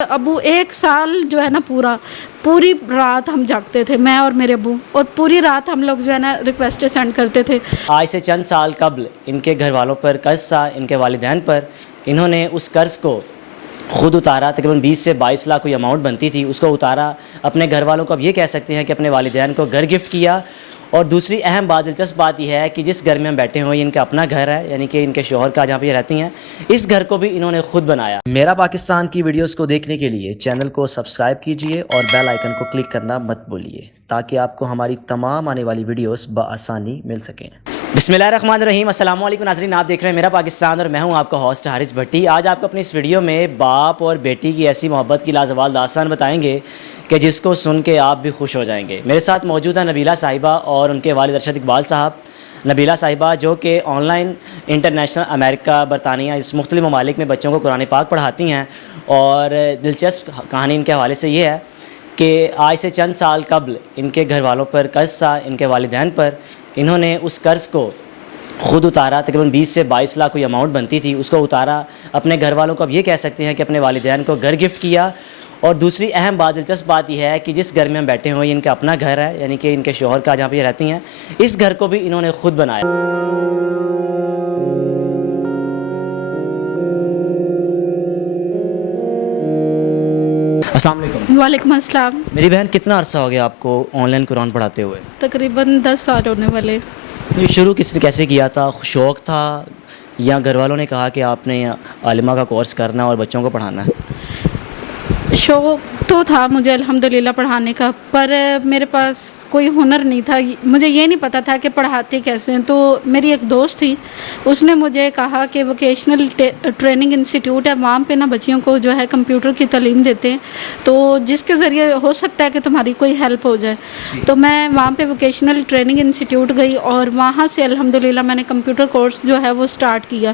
ابو ایک سال جو ہے نا پوری رات ہم جاگتے تھے، میں اور میرے ابو، اور پوری رات ہم لوگ جو ہے نا ریکویسٹیں سینڈ کرتے تھے۔ آج سے چند سال قبل ان کے گھر والوں پر قرض تھا، ان کے والدین پر۔ انہوں نے اس قرض کو خود اتارا، تقریباً 20 سے 22 لاکھ کوئی اماؤنٹ بنتی تھی، اس کو اتارا۔ اپنے گھر والوں کو اب یہ کہہ سکتے ہیں کہ اپنے والدین کو گھر گفٹ کیا۔ اور دوسری اہم بات، دلچسپ بات یہ ہے کہ جس گھر میں ہم بیٹھے ہوئے، یہ ان کا اپنا گھر ہے، یعنی کہ ان کے شوہر کا جہاں پہ یہ رہتی ہیں، اس گھر کو بھی انہوں نے خود بنایا۔ میرا پاکستان کی ویڈیوز کو دیکھنے کے لیے چینل کو سبسکرائب کیجئے اور بیل آئیکن کو کلک کرنا مت بھولیے تاکہ آپ کو ہماری تمام آنے والی ویڈیوز بآسانی مل سکیں۔ بسم اللہ الرحمن الرحیم۔ السلام علیکم ناظرین، آپ دیکھ رہے ہیں میرا پاکستان اور میں ہوں آپ کا ہوسٹ حارث بھٹی۔ آج آپ کو اپنی اس ویڈیو میں باپ اور بیٹی کی ایسی محبت کی لازوال داستان بتائیں گے کہ جس کو سن کے آپ بھی خوش ہو جائیں گے۔ میرے ساتھ موجود ہیں نبیلہ صاحبہ اور ان کے والد ارشد اقبال صاحب۔ نبیلہ صاحبہ جو کہ آن لائن انٹرنیشنل امریکہ، برطانیہ، اس مختلف ممالک میں بچوں کو قرآن پاک پڑھاتی ہیں، اور دلچسپ کہانی ان کے حوالے سے یہ ہے کہ آج سے چند سال قبل ان کے گھر والوں پر قرض تھا، ان کے والدین پر۔ انہوں نے اس قرض کو خود اتارا، تقریباً 20 سے 22 لاکھ کوئی اماؤنٹ بنتی تھی، اس کو اتارا۔ اپنے گھر والوں کو اب یہ کہہ سکتے ہیں کہ اپنے والدین کو گھر گفٹ کیا۔ اور دوسری اہم بات، دلچسپ بات یہ ہے کہ جس گھر میں ہم بیٹھے ہوئے، ان کا اپنا گھر ہے، یعنی کہ ان کے شوہر کا جہاں پہ یہ رہتی ہیں، اس گھر کو بھی انہوں نے خود بنایا۔ السلام علیکم۔ وعلیکم السلام۔ میری بہن، کتنا عرصہ ہو گیا آپ کو آن لائن قرآن پڑھاتے ہوئے؟ تقریباً 10 سال ہونے والے۔ تو یہ شروع کس نے کیسے کیا تھا؟ شوق تھا یا گھر والوں نے کہا کہ آپ نے عالمہ کا کورس کرنا اور بچوں کو پڑھانا ہے؟ شوق تو تھا مجھے الحمدللہ پڑھانے کا، پر میرے پاس کوئی ہنر نہیں تھا۔ مجھے یہ نہیں پتہ تھا کہ پڑھاتے کیسے ہیں۔ تو میری ایک دوست تھی، اس نے مجھے کہا کہ ووکیشنل ٹریننگ انسٹیٹیوٹ ہے، وہاں پہ نا بچیوں کو جو ہے کمپیوٹر کی تعلیم دیتے ہیں، تو جس کے ذریعے ہو سکتا ہے کہ تمہاری کوئی ہیلپ ہو جائے۔ تو میں وہاں پہ ووکیشنل ٹریننگ انسٹیٹیوٹ گئی، اور وہاں سے الحمدللہ میں نے کمپیوٹر کورس جو ہے وہ سٹارٹ کیا۔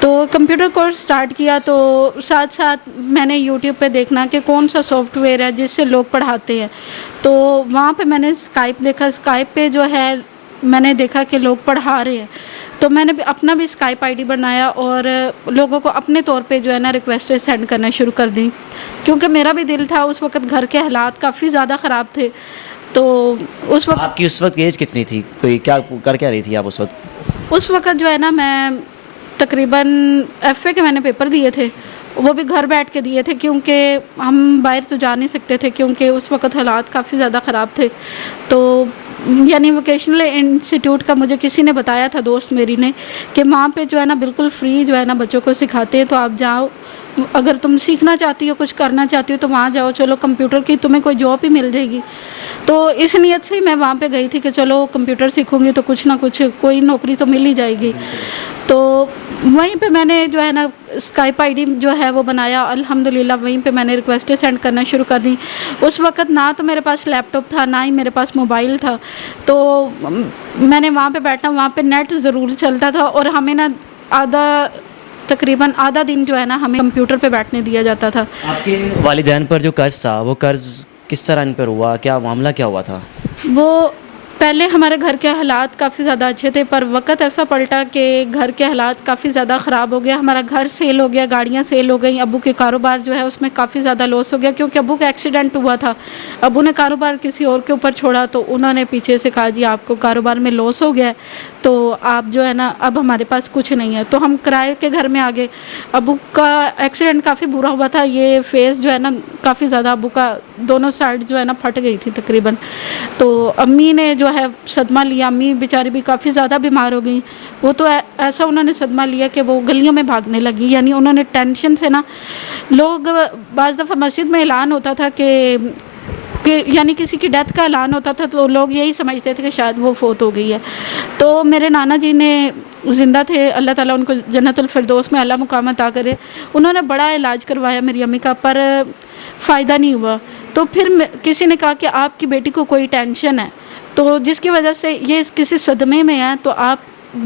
تو کمپیوٹر کورس سٹارٹ کیا تو ساتھ ساتھ میں نے یوٹیوب پہ دیکھنا کہ کون سا سافٹ ویئر ہے جس سے لوگ پڑھاتے ہیں۔ تو وہاں پہ میں نے اسکائپ دیکھا، اسکائپ پہ جو ہے میں نے دیکھا کہ لوگ پڑھا رہے ہیں، تو میں نے اپنا بھی اسکائپ آئی ڈی بنایا اور لوگوں کو اپنے طور پہ جو ہے نا ریکویسٹیں سینڈ کرنا شروع کر دیں، کیونکہ میرا بھی دل تھا۔ اس وقت گھر کے حالات کافی زیادہ خراب تھے، تو اس وقت آپ کی اس وقت ایج کتنی تھی؟ کوئی کیا کر رہی تھی آپ اس وقت؟ اس وقت جو ہے نا میں تقریباً ایف اے کے میں نے پیپر دیے تھے، وہ بھی گھر بیٹھ کے دیے تھے، کیونکہ ہم باہر تو جا نہیں سکتے تھے، کیونکہ اس وقت حالات کافی زیادہ خراب تھے۔ تو یعنی ووکیشنل انسٹیٹیوٹ کا مجھے کسی نے بتایا تھا، دوست میری نے، کہ وہاں پہ جو ہے نا بالکل فری جو ہے نا بچوں کو سکھاتے ہیں، تو آپ جاؤ، اگر تم سیکھنا چاہتی ہو، کچھ کرنا چاہتی ہو تو وہاں جاؤ، چلو کمپیوٹر کی تمہیں کوئی جاب ہی مل جائے گی۔ تو اس نیت سے ہی میں وہاں پہ گئی تھی کہ چلو کمپیوٹر سیکھوں گی تو کچھ نہ کچھ کوئی نوکری تو مل ہی جائے گی۔ تو وہیں پہ میں نے جو ہے نا اسکائپ آئی ڈی جو ہے وہ بنایا، الحمدللہ وہیں پہ میں نے ریکویسٹیں سینڈ کرنا شروع کر دی۔ اس وقت نہ تو میرے پاس لیپ ٹاپ تھا، نہ ہی میرے پاس موبائل تھا، تو میں نے وہاں پہ بیٹھنا، وہاں پہ نیٹ ضرور چلتا تھا، اور ہمیں نا تقریباً آدھا دن جو ہے نا ہمیں کمپیوٹر پہ بیٹھنے دیا جاتا تھا۔ آپ کے والدین پر جو قرض تھا، وہ قرض کس طرح ان پر ہوا؟ کیا معاملہ کیا ہوا تھا؟ وہ پہلے ہمارے گھر کے حالات کافی زیادہ اچھے تھے، پر وقت ایسا پلٹا کہ گھر کے حالات کافی زیادہ خراب ہو گیا۔ ہمارا گھر سیل ہو گیا، گاڑیاں سیل ہو گئیں، ابو کے کاروبار جو ہے اس میں کافی زیادہ لاس ہو گیا، کیونکہ ابو کا ایکسیڈنٹ ہوا تھا۔ ابو نے کاروبار کسی اور کے اوپر چھوڑا، تو انہوں نے پیچھے سے کہا جی آپ کو کاروبار میں لاس ہو گیا ہے، تو آپ جو ہے نا اب ہمارے پاس کچھ نہیں ہے۔ تو ہم کرائے کے گھر میں آ گئے۔ ابو کا ایکسیڈنٹ کافی برا ہوا تھا، یہ فیس جو ہے نا کافی زیادہ ابو کا دونوں سائڈ جو ہے نا پھٹ گئی تھی تقریباً۔ تو امی نے جو ہے صدمہ لیا، امی بیچاری بھی کافی زیادہ بیمار ہو گئی۔ وہ تو ایسا انہوں نے صدمہ لیا کہ وہ گلیوں میں بھاگنے لگی، یعنی انہوں نے ٹینشن سے نا، لوگ بعض دفعہ مسجد میں اعلان ہوتا تھا کہ یعنی کسی کی ڈیتھ کا اعلان ہوتا تھا، تو لوگ یہی سمجھتے تھے کہ شاید وہ فوت ہو گئی ہے۔ تو میرے نانا جی نے زندہ تھے، اللہ تعالیٰ ان کو جنت الفردوس میں اعلیٰ مقام عطا کرے، انہوں نے بڑا علاج کروایا میری امی کا، پر فائدہ نہیں ہوا۔ تو پھر کسی نے کہا کہ آپ کی بیٹی کو کوئی ٹینشن ہے، تو جس کی وجہ سے یہ کسی صدمے میں ہے، تو آپ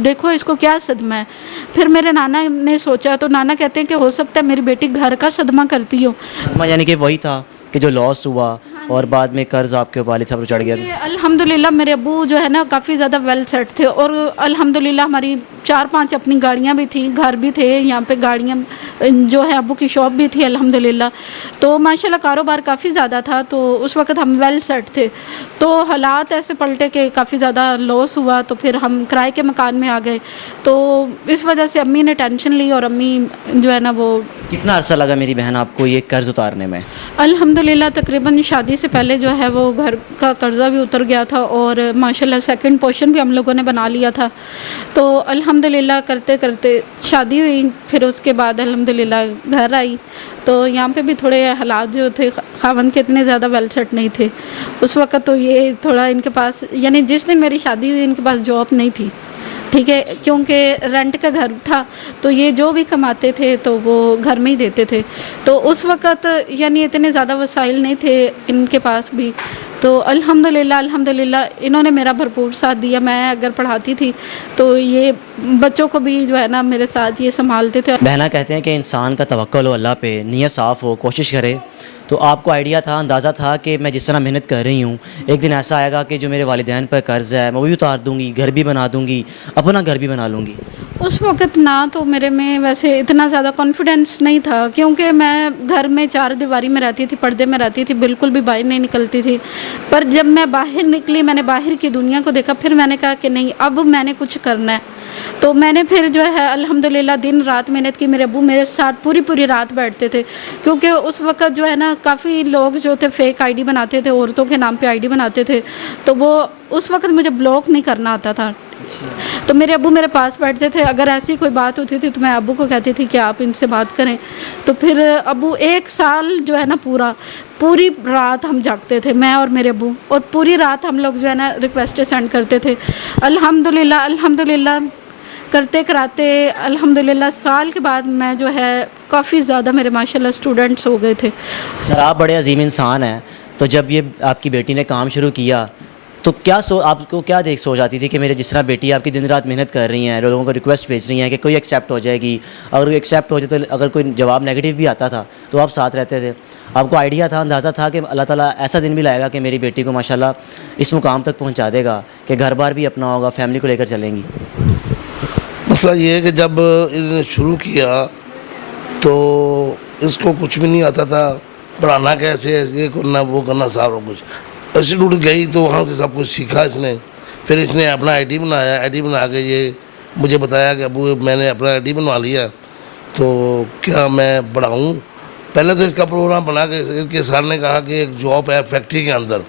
دیکھو اس کو کیا صدمہ ہے۔ پھر میرے نانا نے سوچا، تو نانا کہتے ہیں کہ ہو سکتا ہے میری بیٹی گھر کا صدمہ کرتی ہو۔ یعنی کہ وہی تھا کہ جو لاس ہوا، اور بعد میں قرض آپ کے والد صاحب پر چڑھ گیا تھا؟ الحمدللہ میرے ابو جو ہے نا کافی زیادہ ویل سیٹ تھے، اور الحمدللہ ہماری 4-5 اپنی گاڑیاں بھی تھیں، گھر بھی تھے یہاں پہ، گاڑیاں جو ہے ابو کی شاپ بھی تھی الحمدللہ، تو ماشاءاللہ کاروبار کافی زیادہ تھا، تو اس وقت ہم ویل سیٹ تھے، تو حالات ایسے پلٹے کہ کافی زیادہ لاس ہوا، تو پھر ہم کرائے کے مکان میں آ گئے، تو اس وجہ سے امی نے ٹینشن لی، اور امی جو ہے نا وہ کتنا عرصہ لگا میری بہن آپ کو یہ قرض اتارنے میں؟ الحمدللہ تقریباً شادی سے پہلے جو ہے وہ گھر کا قرضہ بھی اتر گیا تھا، اور ماشاءاللہ سیکنڈ پورشن بھی ہم لوگوں نے بنا لیا تھا، تو الحمدللہ کرتے کرتے شادی ہوئی، پھر اس کے بعد الحمدللہ گھر آئی، تو یہاں پہ بھی تھوڑے حالات جو تھے خاوند کے اتنے زیادہ ویل سیٹ نہیں تھے اس وقت، تو یہ تھوڑا ان کے پاس، یعنی جس دن میری شادی ہوئی ان کے پاس جاب نہیں تھی، ٹھیک ہے، کیونکہ رینٹ کا گھر تھا، تو یہ جو بھی کماتے تھے تو وہ گھر میں ہی دیتے تھے، تو اس وقت یعنی اتنے زیادہ وسائل نہیں تھے ان کے پاس بھی، تو الحمدللہ انہوں نے میرا بھرپور ساتھ دیا، میں اگر پڑھاتی تھی تو یہ بچوں کو بھی جو ہے نا میرے ساتھ یہ سنبھالتے تھے۔ بہنا کہتے ہیں کہ انسان کا توکل ہو اللہ پہ، نیت صاف ہو، کوشش کرے، تو آپ کو آئیڈیا تھا، اندازہ تھا کہ میں جس طرح محنت کر رہی ہوں ایک دن ایسا آئے گا کہ جو میرے والدین پر قرض ہے میں وہ بھی اتار دوں گی، گھر بھی بنا دوں گی، اپنا گھر بھی بنا لوں گی؟ اس وقت نہ تو میرے میں ویسے اتنا زیادہ کانفیڈنس نہیں تھا، کیونکہ میں گھر میں 4 دیواری میں رہتی تھی، پردے میں رہتی تھی، بالکل بھی باہر نہیں نکلتی تھی، پر جب میں باہر نکلی، میں نے باہر کی دنیا کو دیکھا، پھر میں نے کہا کہ نہیں اب میں نے کچھ کرنا ہے، تو میں نے پھر جو ہے الحمدللہ دن رات محنت کی، میرے ابو میرے ساتھ پوری رات بیٹھتے تھے، کیونکہ اس وقت جو ہے نا کافی لوگ جو تھے فیک آئی ڈی بناتے تھے، عورتوں کے نام پہ آئی ڈی بناتے تھے، تو وہ اس وقت مجھے بلاک نہیں کرنا آتا تھا، تو میرے ابو میرے پاس بیٹھتے تھے، اگر ایسی کوئی بات ہوتی تھی تو میں ابو کو کہتی تھی کہ آپ ان سے بات کریں، تو پھر ابو 1 سال جو ہے نا پوری رات ہم جاگتے تھے، میں اور میرے ابو، اور پوری رات ہم لوگ جو ہے نا ریکویسٹیں سینڈ کرتے تھے، الحمدللہ کرتے کراتے الحمدللہ سال کے بعد میں جو ہے کافی زیادہ میرے ماشاءاللہ اسٹوڈنٹس ہو گئے تھے۔ سر آپ بڑے عظیم انسان ہیں، تو جب یہ آپ کی بیٹی نے کام شروع کیا تو آپ کو کیا سوچ آتی تھی کہ میرے جس طرح بیٹی آپ کی دن رات محنت کر رہی ہیں، لوگوں کو ریکویسٹ بھیج رہی ہیں کہ کوئی ایکسیپٹ ہو جائے گی، اگر ایکسیپٹ ہو جائے تو اگر کوئی جواب نیگیٹو بھی آتا تھا تو آپ ساتھ رہتے تھے؟ آپ کو آئیڈیا تھا، اندازہ تھا کہ اللہ تعالیٰ ایسا دن بھی لائے گا کہ میری بیٹی کو ماشاءاللہ اس مقام تک پہنچا دے گا کہ گھر بار بھی اپنا ہوگا، فیملی کو لے کر چلیں گی؟ مسئلہ یہ ہے کہ جب انہوں نے شروع کیا تو اس کو کچھ بھی نہیں آتا تھا، پڑھانا کیسے، یہ کرنا وہ کرنا سارا کچھ، انسٹیٹیوٹ گئی تو وہاں سے سب کچھ سیکھا اس نے، پھر اس نے اپنا آئی ڈی بنایا، آئی ڈی بنا کے یہ مجھے بتایا کہ ابو میں نے اپنا آئی ڈی بنوا لیا تو کیا میں پڑھاؤں؟ پہلے تو اس کا پروگرام بنا کے اس کے سر نے کہا کہ ایک جاب ہے فیکٹری کے اندر،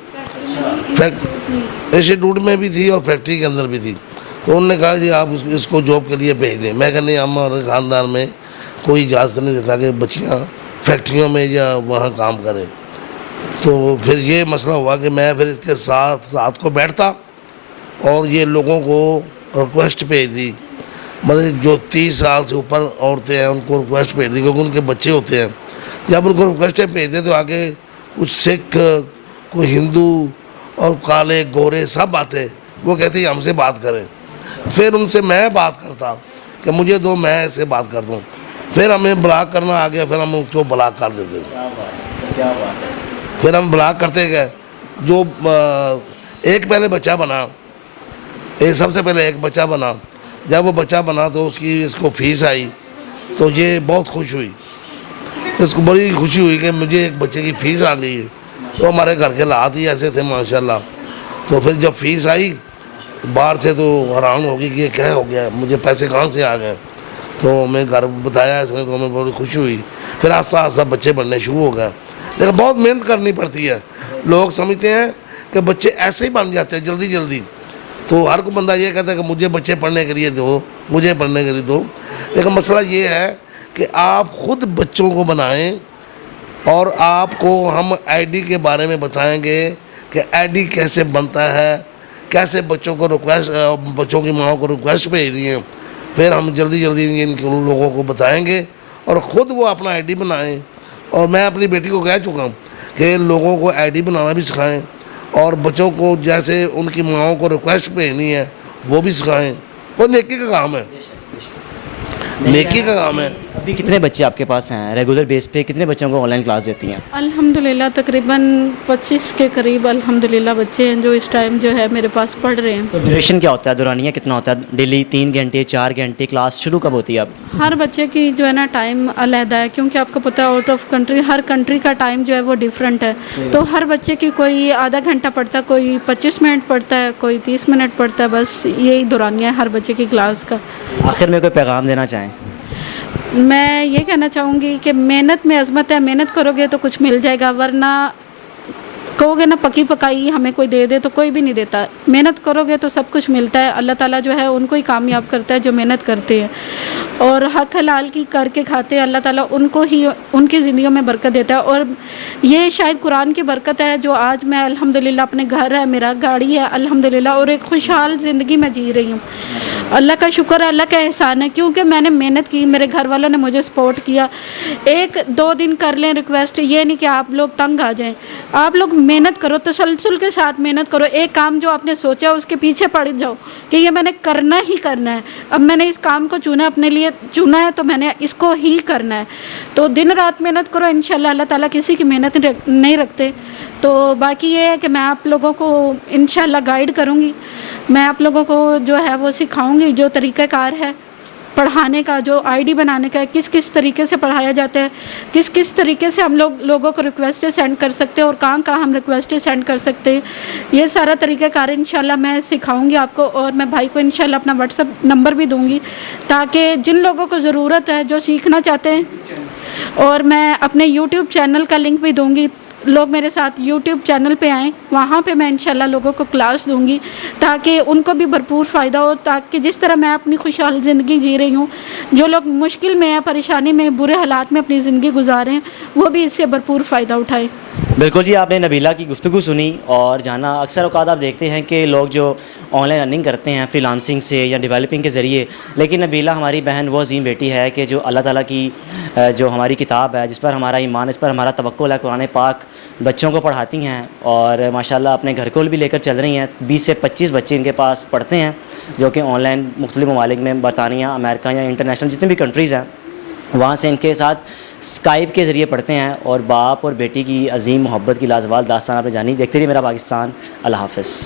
انسٹیٹیوٹ میں بھی تھی اور فیکٹری کے اندر بھی تھی، تو انہوں نے کہا جی آپ اس کو جاب کے لیے بھیج دیں، میں کہ نہیں ہمارے خاندان میں کوئی اجازت نہیں دیتا کہ بچیاں فیکٹریوں میں یا وہاں کام کریں، تو پھر یہ مسئلہ ہوا کہ میں پھر اس کے ساتھ رات کو بیٹھتا اور یہ لوگوں کو ریکویسٹ بھیج دی، مطلب جو 30 سال سے اوپر عورتیں ہیں ان کو ریکویسٹ بھیج دی، کیونکہ ان کے بچے ہوتے ہیں، جب ان کو ریکویسٹیں بھیجتے تو آگے کچھ سکھ، کوئی ہندو اور کالے گورے سب آتے، وہ کہتے ہیں ہم سے بات کریں، پھر ان سے میں بات کرتا کہ مجھے دو، میں ایسے بات کر دوں، پھر ہمیں بلاک کرنا آ گیا، پھر ہم اس کو بلاک کر دیتے، پھر ہم بلاک کرتے گئے، جو ایک پہلے بچہ بنا، سب سے پہلے ایک بچہ بنا، جب وہ بچہ بنا تو اس کو فیس آئی تو یہ بہت خوش ہوئی، اس کو بڑی خوشی ہوئی کہ مجھے ایک بچے کی فیس آ گئی ہے، تو ہمارے گھر کے حالات ہی ایسے تھے ماشاءاللہ، تو پھر جب فیس آئی باہر سے تو حیران ہوگی کہ یہ کیا ہو گیا، مجھے پیسے کہاں سے آ گئے، تو میں گھر بتایا اس نے تو ہمیں بڑی خوشی ہوئی، پھر آہستہ آہستہ بچے بننے شروع ہو گئے، لیکن بہت محنت کرنی پڑتی ہے، لوگ سمجھتے ہیں کہ بچے ایسے ہی بن جاتے ہیں جلدی، تو ہر کوئی بندہ یہ کہتا ہے کہ مجھے بچے پڑھنے کے لیے دو، مجھے پڑھنے کے لیے دو، لیکن مسئلہ یہ ہے کہ آپ خود بچوں کو بنائیں، اور آپ کو ہم آئی ڈی کے بارے میں بتائیں گے کہ آئی ڈی کیسے بنتا ہے، کیسے بچوں کی ماں کو ریکویسٹ بھیجنی ہے، پھر ہم جلدی ان لوگوں کو بتائیں گے اور خود وہ اپنا آئی ڈی بنائیں، اور میں اپنی بیٹی کو کہہ چکا ہوں کہ لوگوں کو آئی ڈی بنانا بھی سکھائیں، اور بچوں کو جیسے ان کی ماؤں کو ریکویسٹ بھیجنی ہے وہ بھی سکھائیں، وہ نیکی کا کام ہے، نیکی کا کام ہے۔ ابھی کتنے بچے آپ کے پاس ہیں ریگولر بیس پہ؟ کتنے بچوں کو آن لائن کلاس دیتی ہیں؟ الحمدللہ تقریباً 25 کے قریب الحمدللہ بچے ہیں جو اس ٹائم جو ہے میرے پاس پڑھ رہے ہیں. تو ڈیوریشن کیا ہوتا ہے، دورانیہ کتنا ہوتا ہے؟ ڈیلی 3 گھنٹے 4 گھنٹے؟ کلاس شروع کب ہوتی ہے اب؟ ہر بچے کی جو ہے نا ٹائم علیحدہ ہے، کیونکہ آپ کو پتہ ہے out of country Hare country کا ٹائم جو ہے وہ ڈیفرنٹ ہے. تو ہر بچے کی کوئی آدھا گھنٹہ پڑھتا ہے، کوئی 25 منٹ پڑھتا ہے، کوئی 30 منٹ پڑھتا ہے. بس یہی دورانیہ ہے ہر بچے کی کلاس کا. آخر میں کوئی پیغام دینا چاہیں؟ میں یہ کہنا چاہوں گی کہ محنت میں عظمت ہے، محنت کرو گے تو کچھ مل جائے گا، ورنہ کہو گے نا پکی پکائی ہمیں کوئی دے دے تو کوئی بھی نہیں دیتا. محنت کرو گے تو سب کچھ ملتا ہے. اللہ تعالیٰ جو ہے ان کو ہی کامیاب کرتا ہے جو محنت کرتے ہیں اور حق حلال کی کر کے کھاتے ہیں. اللہ تعالیٰ ان کو ہی ان کی زندگیوں میں برکت دیتا ہے. اور یہ شاید قرآن کی برکت ہے جو آج میں الحمدللہ اپنے گھر ہے، میرا گاڑی ہے الحمدللہ، اور ایک خوشحال زندگی میں جی رہی ہوں. اللہ کا شکر ہے، اللہ کا احسان ہے، کیونکہ میں نے محنت کی، میرے گھر والوں نے مجھے سپورٹ کیا. 1-2 دن کر لیں ریکویسٹ، یہ نہیں کہ آپ لوگ تنگ آ جائیں. آپ لوگ محنت کرو، تسلسل کے ساتھ محنت کرو. ایک کام جو آپ نے سوچا اس کے پیچھے پڑ جاؤ کہ یہ میں نے کرنا ہی کرنا ہے. اب میں نے اس کام کو چنا، اپنے لیے چنا ہے تو میں نے اس کو ہی کرنا ہے. تو دن رات محنت کرو، انشاءاللہ اللہ تعالیٰ کسی کی محنت نہیں رکھتے. تو باقی یہ ہے کہ میں آپ لوگوں کو انشاءاللہ گائیڈ کروں گی. میں آپ لوگوں کو جو ہے وہ سکھاؤں گی جو طریقہ کار ہے پڑھانے کا، جو آئی ڈی بنانے کا ہے، کس طریقے سے پڑھایا جاتا ہے، کس طریقے سے ہم لوگوں کو ریکویسٹیں سینڈ کر سکتے ہیں اور کہاں ہم ریکویسٹیں سینڈ کر سکتے ہیں. یہ سارا طریقہ کار انشاءاللہ میں سکھاؤں گی آپ کو. اور میں بھائی کو انشاءاللہ اپنا واٹس ایپ نمبر بھی دوں گی تاکہ جن لوگوں کو ضرورت ہے جو سیکھنا چاہتے ہیں. اور میں اپنے یوٹیوب چینل کا لنک بھی دوں گی، لوگ میرے ساتھ یوٹیوب چینل پہ آئیں، وہاں پہ میں انشاءاللہ لوگوں کو کلاس دوں گی تاکہ ان کو بھی بھرپور فائدہ ہو. تاکہ جس طرح میں اپنی خوشحال زندگی جی رہی ہوں، جو لوگ مشکل میں ہیں، پریشانی میں، برے حالات میں اپنی زندگی گزاریں، وہ بھی اس سے بھرپور فائدہ اٹھائیں. بالکل جی، آپ نے نبیلہ کی گفتگو سنی اور جانا. اکثر اوقات آپ دیکھتے ہیں کہ لوگ جو آن لائن ارننگ کرتے ہیں فری لانسنگ سے یا ڈیولپنگ کے ذریعے، لیکن نبیلہ ہماری بہن وہ عظیم بیٹی ہے کہ جو اللہ تعالیٰ کی جو ہماری کتاب ہے، جس پر ہمارا ایمان، اس پر ہمارا توکل ہے، قرآن پاک، بچوں کو پڑھاتی ہیں اور ماشاءاللہ اپنے گھر کو بھی لے کر چل رہی ہیں. 20 سے 25 بچے ان کے پاس پڑھتے ہیں جو کہ آن لائن مختلف ممالک میں، برطانیہ، امریکہ یا انٹرنیشنل جتنے بھی کنٹریز ہیں وہاں سے ان کے ساتھ اسکائپ کے ذریعے پڑھتے ہیں. اور باپ اور بیٹی کی عظیم محبت کی لازوال داستان آپ نے جانی. دیکھتے رہیے میرا پاکستان. اللہ حافظ.